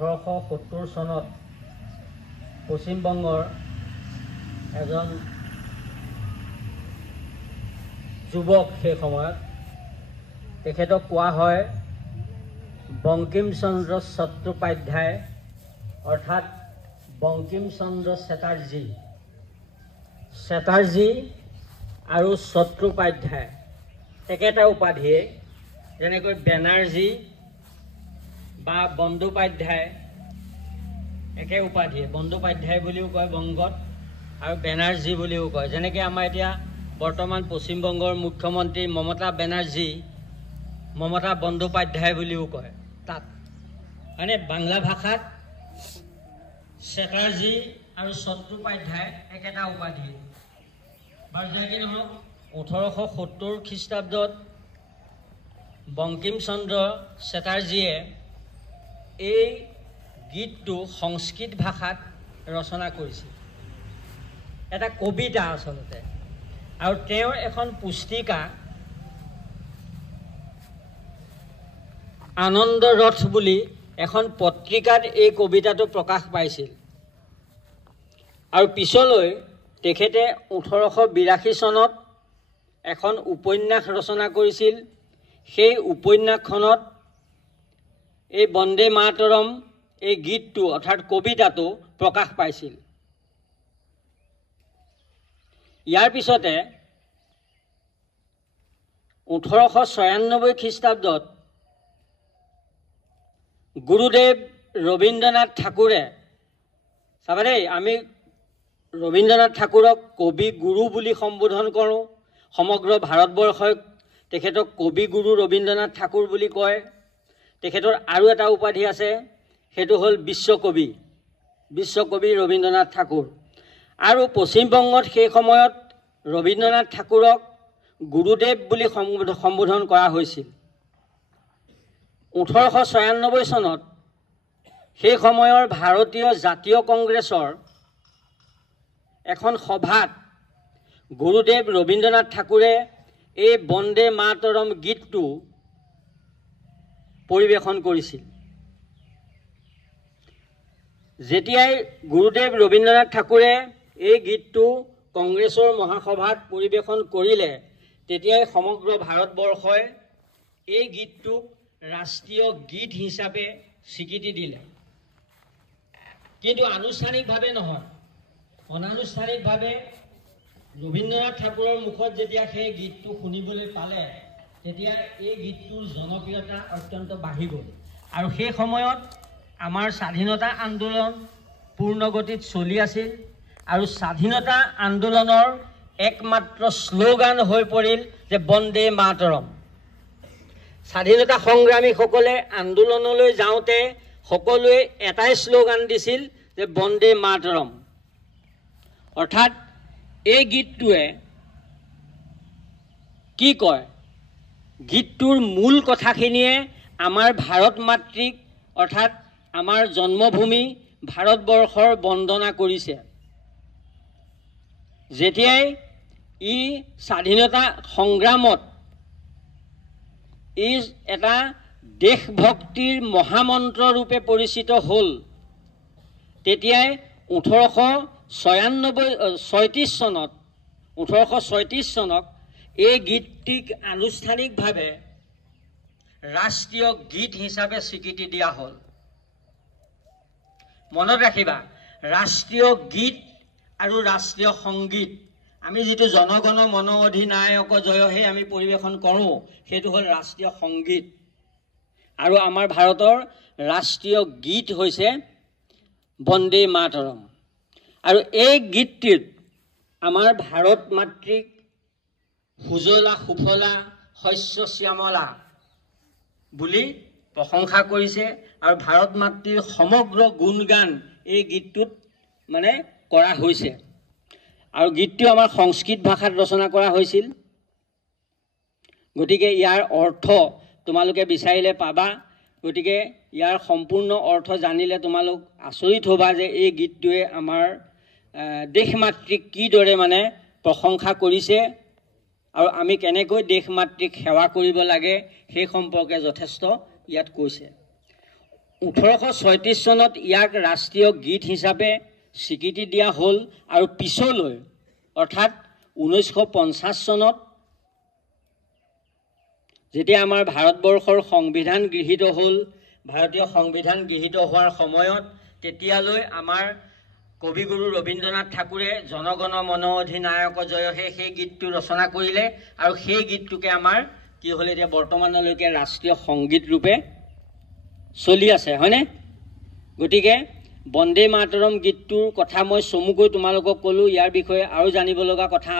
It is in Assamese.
1870 চনত পশ্চিমবংগৰ এজন যুৱক সেই সময়ত তেখেতক কোৱা হয় বঙ্কিম চন্দ্ৰ চট্টোপাধ্যায় অৰ্থাৎ বঙ্কিম চন্দ্ৰ চেটাৰ্জী আৰু চট্টোপাধ্যায় একেটা উপাধিয়ে যেনেকৈ বেনাৰ্জী বা বন্দ্যোপাধ্যায় একে উপাধিয়ে বন্দ্যোপাধ্যায় বুলিও কয় বংগত আৰু বেনাৰ্জী বুলিও কয় যেনেকৈ আমাৰ এতিয়া বৰ্তমান পশ্চিমবংগৰ মুখ্যমন্ত্ৰী মমতা বন্দ্যোপাধ্যায় বুলিও কয় তাত মানে বাংলা ভাষাত চেটাৰ্জী আৰু চট্টোপাধ্যায় একেটা উপাধিয়ে বাৰু যাই কি নহওক 1870 খ্ৰীষ্টাব্দত বঙ্কিম চন্দ্ৰ চেটাৰ্জীয়ে এই গীতটো সংস্কৃত ভাষাত ৰচনা কৰিছিল এটা কবিতা আচলতে আৰু তেওঁৰ এখন পুস্তিকা আনন্দ ৰথ বুলি এখন পত্ৰিকাত এই কবিতাটো প্ৰকাশ পাইছিল আৰু পিছলৈ তেখেতে 1882 চনত এখন উপন্যাস ৰচনা কৰিছিল সেই উপন্যাসখনত এই বন্দে মাতৰম এই গীতটো অৰ্থাৎ কবিতাটো প্ৰকাশ পাইছিল ইয়াৰ পিছতে 1896 খ্ৰীষ্টাব্দত গুৰুদেৱ ৰবীন্দ্ৰনাথ ঠাকুৰে চাবা দেই আমি ৰবীন্দ্ৰনাথ ঠাকুৰক কবি গুৰু বুলি সম্বোধন কৰোঁ সমগ্ৰ ভাৰতবৰ্ষই তেখেতক কবি গুৰু ৰবীন্দ্ৰনাথ ঠাকুৰ বুলি কয় তেখেতৰ আৰু এটা উপাধি আছে সেইটো হ'ল বিশ্বকবি ৰবীন্দ্ৰনাথ ঠাকুৰ আৰু পশ্চিমবংগত সেই সময়ত ৰবীন্দ্ৰনাথ ঠাকুৰক গুৰুদেৱ বুলি সম্বোধন কৰা হৈছিল 1896 চনত সেই সময়ৰ ভাৰতীয় জাতীয় কংগ্ৰেছৰ এখন সভাত গুৰুদেৱ ৰবীন্দ্ৰনাথ ঠাকুৰে এই বন্দে মাতৰম গীতটো পৰিৱেশন কৰিছিল যেতিয়াই গুৰুদেৱ ৰবীন্দ্ৰনাথ ঠাকুৰে এই গীতটো কংগ্ৰেছৰ মহাসভাত পৰিৱেশন কৰিলে তেতিয়াই সমগ্ৰ ভাৰতবৰ্ষই এই গীতটোক ৰাষ্ট্ৰীয় গীত হিচাপে স্বীকৃতি দিলে কিন্তু আনুষ্ঠানিকভাৱে নহয় অনানুষ্ঠানিকভাৱে ৰবীন্দ্ৰনাথ ঠাকুৰৰ মুখত যেতিয়া সেই গীতটো শুনিবলৈ পালে তেতিয়া এই গীতটোৰ জনপ্ৰিয়তা অত্যন্ত বাঢ়ি গ'ল আৰু সেই সময়ত আমাৰ স্বাধীনতা আন্দোলন পূৰ্ণ গতিত চলি আছিল আৰু স্বাধীনতা আন্দোলনৰ একমাত্ৰ শ্লোগান হৈ পৰিল যে বন্দে মাতৰম স্বাধীনতা সংগ্ৰামীসকলে আন্দোলনলৈ যাওঁতে সকলোৱে এটাই শ্লোগান দিছিল যে বন্দে মাতৰম অৰ্থাৎ এই গীতটোৱে কি কয় গীতটোৰ মূল কথাখিনিয়ে আমাৰ ভাৰত মাতৃক অৰ্থাৎ আমাৰ জন্মভূমি ভাৰতবৰ্ষৰ বন্দনা কৰিছে যেতিয়াই ই স্বাধীনতা সংগ্ৰামত ই এটা দেশভক্তিৰ মহামন্ত্ৰ ৰূপে পৰিচিত হ'ল তেতিয়াই 1836 চনত এই গীতটিক আনুষ্ঠানিকভাৱে ৰাষ্ট্ৰীয় গীত হিচাপে স্বীকৃতি দিয়া হ'ল মনত ৰাখিবা ৰাষ্ট্ৰীয় গীত আৰু ৰাষ্ট্ৰীয় সংগীত আমি যেটো জনগণ মন অধিনায়ক জয়হে আমি পৰিৱেশন কৰোঁ সেইটো হ'ল ৰাষ্ট্ৰীয় সংগীত আৰু আমাৰ ভাৰতৰ ৰাষ্ট্ৰীয় গীত হৈছে বন্দে মাতৰম আৰু এই গীতটিত আমাৰ ভাৰত মাতৃক সুজলা সুফলা শস্য শ্যামলা বুলি প্ৰশংসা কৰিছে আৰু ভাৰত মাতৃৰ সমগ্ৰ গুণগান এই গীতটোত মানে কৰা হৈছে আৰু গীতটো আমাৰ সংস্কৃত ভাষাত ৰচনা কৰা হৈছিল গতিকে ইয়াৰ অৰ্থ তোমালোকে বিচাৰিলে পাবা গতিকে ইয়াৰ সম্পূৰ্ণ অৰ্থ জানিলে তোমালোক আচৰিত হ'বা যে এই গীতটোৱে আমাৰ দেশ মাতৃক কিদৰে মানে প্ৰশংসা কৰিছে আৰু আমি কেনেকৈ দেশ মাতৃক সেৱা কৰিব লাগে সেই সম্পৰ্কে যথেষ্ট ইয়াত কৈছে 1836 চনত ইয়াক ৰাষ্ট্ৰীয় গীত হিচাপে স্বীকৃতি দিয়া হ'ল আৰু পিছলৈ অৰ্থাৎ 1950 চনত যেতিয়া আমাৰ ভাৰতবৰ্ষৰ সংবিধান গৃহীত হ'ল, ভাৰতীয় সংবিধান গৃহীত হোৱাৰ সময়ত তেতিয়ালৈ আমাৰ কবিগুৰু ৰবীন্দ্ৰনাথ ঠাকুৰে জনগণ মন অধিনায়ক জয়হে সেই গীতটো ৰচনা কৰিলে আৰু সেই গীতটোকে আমাৰ কি হ'ল এতিয়া বৰ্তমানলৈকে ৰাষ্ট্ৰীয় সংগীত ৰূপে চলি আছে, হয়নে? গতিকে বন্দে মাতৰম গীতটোৰ কথা মই চমুকৈ তোমালোকক ক'লোঁ। ইয়াৰ বিষয়ে আৰু জানিব লগা কথা